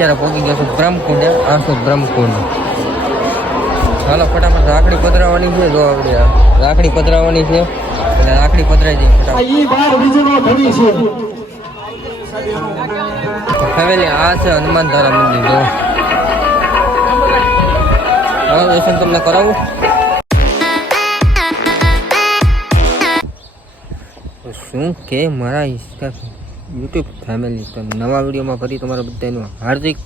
અત્યારે પહોંચી ગયો છું બ્રહ્મકુંડ. આ શું બ્રહ્મકુંડ. ચાલો ફટાફટ રાખડી પધરાવવાની છે. જો આપણે રાખડી પધરાવવાની છે એટલે રાખડી પધરાઈ દઈએ ફટાફટ. ફેમિલી આ છે હનુમાન ધારા મંદિર. જો હવે દર્શન તમને કરાવું. શું કે મારા યુટ્યુબ ફેમિલી, તો નવા વિડીયોમાં ફરી તમારા બધાનું હાર્દિક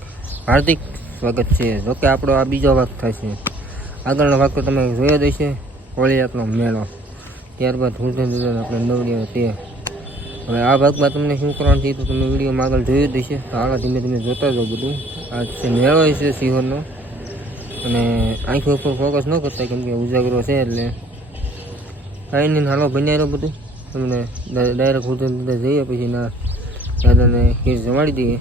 હાર્દિક સ્વાગત છે. જોકે આપણો આ બીજો ભાગ થશે. આગળનો ભાગ તો તમે જોયો જ હશે, કોળિયાકનો મેળો. ત્યારબાદ હુરધન આપણે નવડીઓ તે. હવે આ ભાગમાં તમને શું કરવાનું છે તો તમે વિડીયોમાં આગળ જોયું જ હશે. તો આગળ ધીમે ધીમે જોતા જાઓ બધું. આ છે મેળો છે સિંહોરનો, અને આંખો ઉપર ફોકસ ન કરતા કેમ કે ઉજાગરો છે એટલે કાંઈ નહીં. હાલો બન્યા બધું તમને ડાયરેક્ટ હુરધન જઈએ પછી ના દાદાને ખીર જમાડી દઈએ.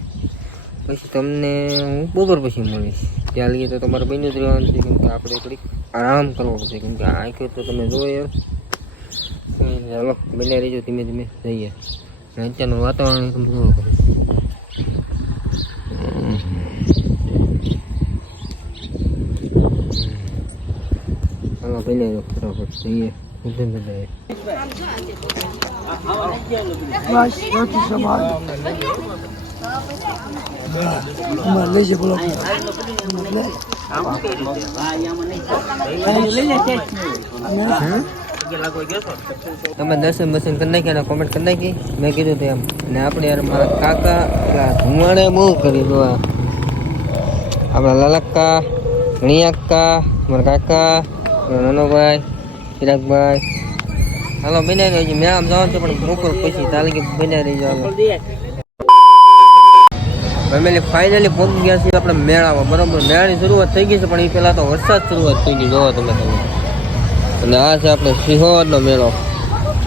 પછી તમને હું બપોર પછી મળીશ. ત્યાં લઈએ તો તમારે બન્યું જ રહેવાનું છે કેમ કે આપણે થોડીક આરામ કરવો પડશે કેમ કે આંખો તો તમે જુઓ યાર. ચાલો બન્યા રહીજો, ધીમે ધીમે જઈએ. અને અત્યારનું વાતાવરણ તમે જુઓ કરો. ચાલો બન્યા રહ્યો ફટાફટ જઈએ. તમે દર્શન બર્શન કરી નાખ્યા અને કોમેન્ટ કરી નાખી. મેં કીધું તેમ. અને આપણે યાર મારા કાકા ધુમાડે બહુ કરી દો. આપણા લાલક્કા, ગણિયાક્કા, મારા કાકા, નાનોભાઈ, ચિરાગભાઈ. હાલો બન્યા રહ્યો. મેં આમ જવાનું છે પણ બપોર પછી તાલગી બન્યા રહી જાવ. ફેમિલી ફાઇનલી પહોંચી ગયા છીએ આપણે મેળામાં. બરાબર, મેળાની શરૂઆત થઈ ગઈ છે પણ એ પહેલાં તો વરસાદ શરૂઆત થઈ ગઈ. જોવો તમે. અને આ છે આપણે સિંહોરનો મેળો.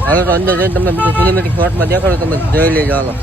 હાલો તો અંદર જઈને તમને બધું સિનેમેટિક શોર્ટમાં દેખાડો, તમે જોઈ લેજો. હાલો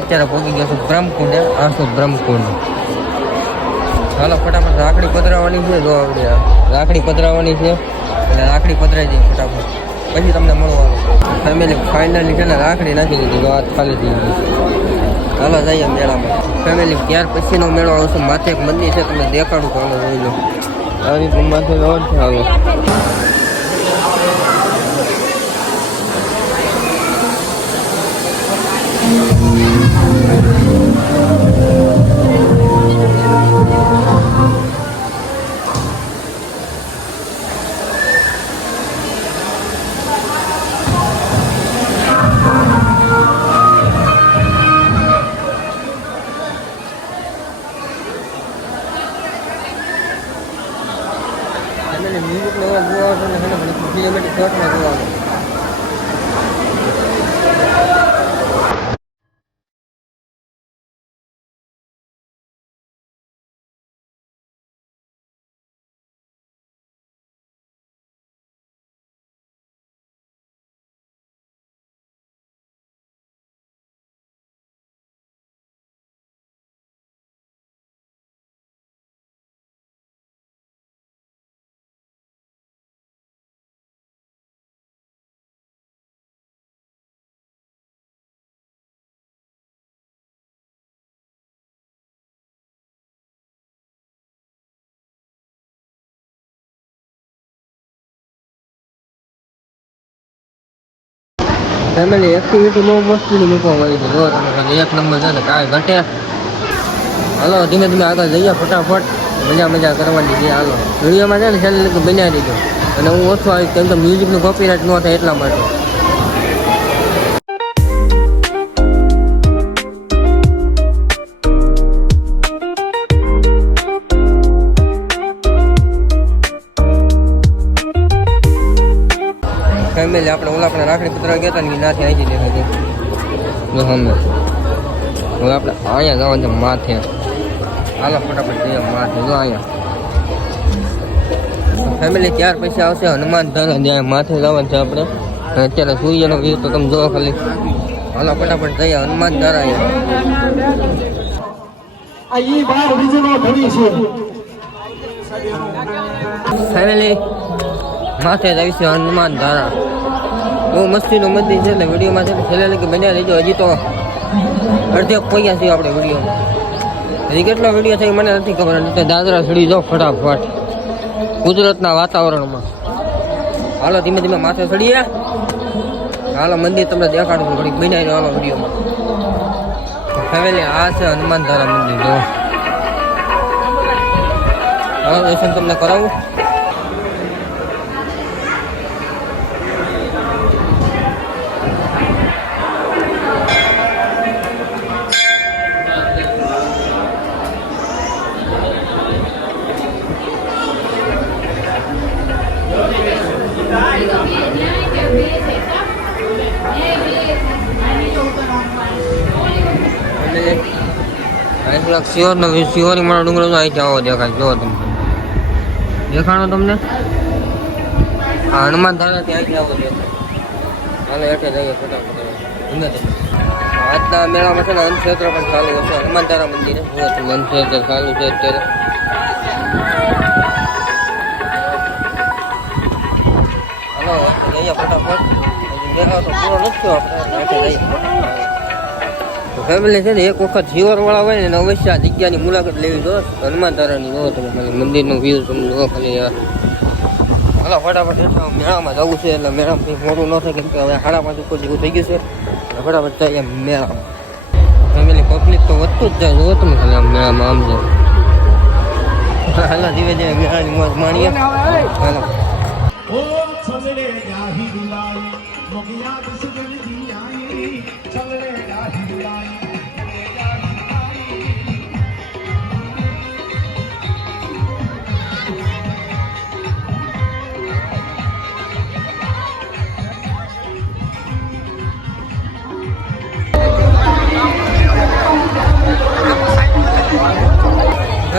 અત્યારે પહોંચી ગયો છું બ્રહ્મકુંડ. આ શું બ્રહ્મકુંડ. ચાલો ફટાફટ રાખડી પધરાવવાની છે. જો આપણે રાખડી પધરાવવાની છે એટલે રાખડી પધરાઈ દઈએ ફટાફટ. પછી તમને મળવાનું. ફેમિલી ફાઇનલી છે ને રાખડી નાખી દીધી. વાત ખાલી થઈ ગઈ. ચાલો જઈએ મેળામાં. ફેમિલી ત્યાર પછીનો મેળો આવશે. માથે એક મંદિર છે તમને દેખાડું. ચાલો જોઈ લો. આ રીતે માથે રોડ છે. હાલો મ્યુઝિક લેવા જોવા છે ને કિલોમીટર શોર્ટમાં જોવાનું. ફેમિલી એક્ટિવિટી બહુ મસ્તીની મૂકવામાં આવી છે. જો તમે એક નંબર છે ને કાંઈ ઘટે. હાલો ધીમે ધીમે આગળ જઈએ ફટાફટ. મજા કરવાની છે. હાલો વિડીયોમાં છે ને ચેનલ બનાવી દીધો અને હું ઓછો આવીશ કેમ કે મ્યુઝિકનું કોપીરાઇટ ન થાય એટલા માટે. ફેમિલી આપણે ઓલા આપણે રાખડી પત્ર ગયા હતા ને નાથી આવી દેખાય છે જો હમે હવે આપણે અહીંયા જવાનું છે માથે હાલો ફટાફટ જઈએ માથે જો અહીંયા ફેમિલી ત્યાર પછી આવશે હનુમાન ધારા જ્યાં માથે જવાનું છે આપણે અને અત્યારે સૂર્યનો વ્યૂ તો તમે જોવો ખાલી હાલો ફટાફટ જઈએ હનુમાન ધારા ફેમિલી માથે જ આવી છે હનુમાન ધારા બહુ મસ્તીનું મંદિર છે એટલે વિડીયોમાં છે છેલ્લે લગી બન્યા રહેજો હજી તો અડધે પહોંચ્યા છીએ આપણે વિડીયોમાં હજી કેટલો વિડીયો થઈ મને નથી ખબર તો દાદરા ચડી જાઓ ફટાફટ કુદરતના વાતાવરણમાં હાલો ધીમે ધીમે માથે ચડીએ હાલો મંદિર તમને દેખાડું છું ઘડીક બનાવી દો હાલો વિડીયોમાં ફેમિલી આ છે હનુમાન ધારા મંદિર જો હાલો દર્શન તમને કરાવું શિવરી મારો ડુંગરો અહીંથી આવો દેખાય જો તમે દેખાણો તમને આ હનુમાન ધારા ત્યાંથી આવો દેખાય હાલો એટલે જઈએ ફટાફટ ધીમે ધીમે આજના મેળામાં છે ને અન્નક્ષેત્ર પણ ચાલુ હશે હનુમાન ધારા મંદિરે અન્નક્ષેત્ર ચાલુ છે અત્યારે હાલો જઈએ ફટાફટ દેખાવ તો પૂરો નથી થયો આપણે જઈએ ફેમિલી છે ને એક વખત શિવરવાળા હોય ને અવશ્ય આ જગ્યાની મુલાકાત લેવી જો હનુમાન ધારાની જો તમે ખાલી મંદિરનો વ્યૂ તમે જો ખાલી યાર હાલો ફટાફટ મેળામાં જવું છે એટલે મેળામાં કંઈ મોટું ન થાય કેમ કે હવે 5:30 કોઈ જેવું થઈ ગયું છે ફટાફટ જઈએ મેળામાં ફેમિલી પબ્લિક તો વધતું જ જાય જો તમે ખાલી આમ મેળામાં આમ જો હાલો ધીમે ધીમે મેળાની મોજ માણીએ હાલો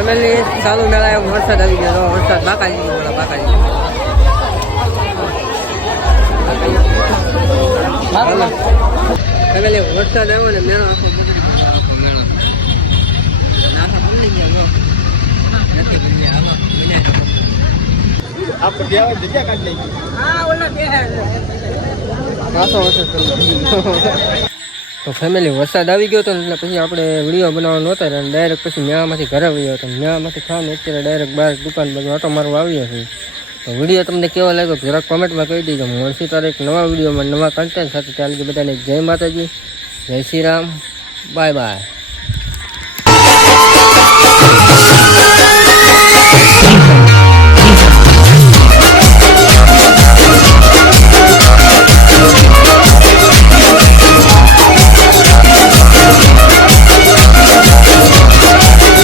ફેમિલી ચાલુ મેળા વરસાદ આવી ગયો વરસાદ બાકાજી ગયો બાકાજી ફેમિલી વરસાદ આવ્યો ને મેળો આખો બગડી ગયો આખો મેળો નાખા બગડી ગયા નથી બગડી આવો આપ દેવા જગ્યા કાઢ લઈ હા ઓલા દેખા તો ફેમિલી વરસાદ આવી ગયો હતો એટલે પછી આપણે વિડીયો બનાવવાનો હતો અને ડાયરેક્ટ પછી મેળામાંથી ઘરે આવ્યો હતો મેળામાંથી ખાવાનું અત્યારે ડાયરેક્ટ બહાર દુકાન બધું ઓટો મારવા આવ્યો છે તો વિડીયો તમને કેવો લાગ્યો જરાક કોમેન્ટમાં કહી દેજો મળશે ત્યારે એક નવા વિડીયોમાં નવા કન્ટેન્ટ સાથે ચાલે બધાને જય માતાજી જય શ્રી રામ બાય બાય